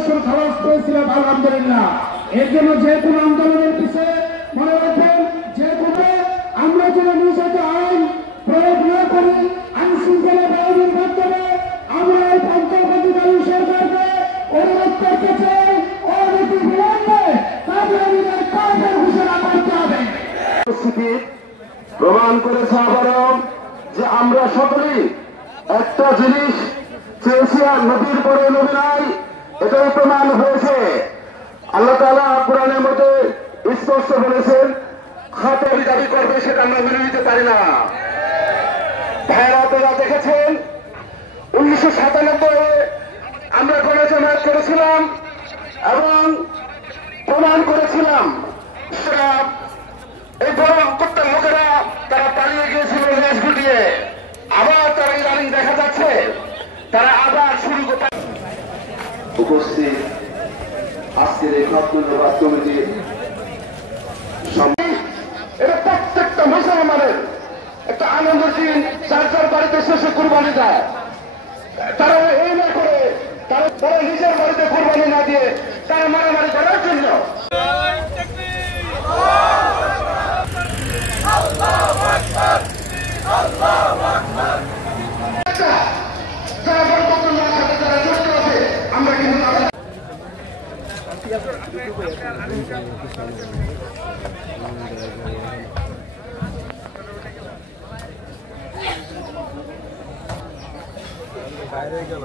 বছর খালাস পেয়েছিলাম আলহামদুলিল্লাহ। এর জন্য যে কোনো আন্দোলনের পিছিয়ে মনে রাখবেন, যে কোনো আমরা যদি নিষেধ আইন প্রয়োগ না করি, আইন শৃঙ্খলা বাহিনীর মাধ্যমে আমরা এই অন্তর্বর্তীকালীন সরকারকে অনুরোধ করতে চাই, অনতি বিলম্বে কাদিয়ানীদের কায়দার ঘোষণা করতে হবে। প্রমাণ করেছে আবারও যে আমরা সকলেই একটা জিনিস চেয়েছি, আর নবীর পরে নবী নাই, এটাই প্রমাণ হয়েছে। আল্লাহ তাআলা কোরআনের মধ্যে স্পষ্ট বলেছেন, খাতা দাবি করবে সেটা আমরা মেনে নিতে পারি না। ভাইরা আপনারা দেখেছেন 1997 আমরা গণজমায়েত করেছিলাম এবং প্রমাণ করেছিলাম সেটা এই বড় প্রত্যেক লোকেরা তারা পালিয়ে গিয়েছিল লেজ গুটিয়ে। আবার তারা ইদানিং দেখা যাচ্ছে তারা আবার শুরু করতে উপস্থিত আজকের এই খতমুন্নবাদ কমিটির এটা প্রত্যেকটা মুসলমানের একটা আনন্দের দিন। যার যার বাড়িতে শেষে কুরবানি দেয়, তারা এই না করে তারা নিজের বাড়িতে কুরবানি না দিয়ে তারা মারামারি করার জন্য আমরা কিন্তু বাইরে গেল।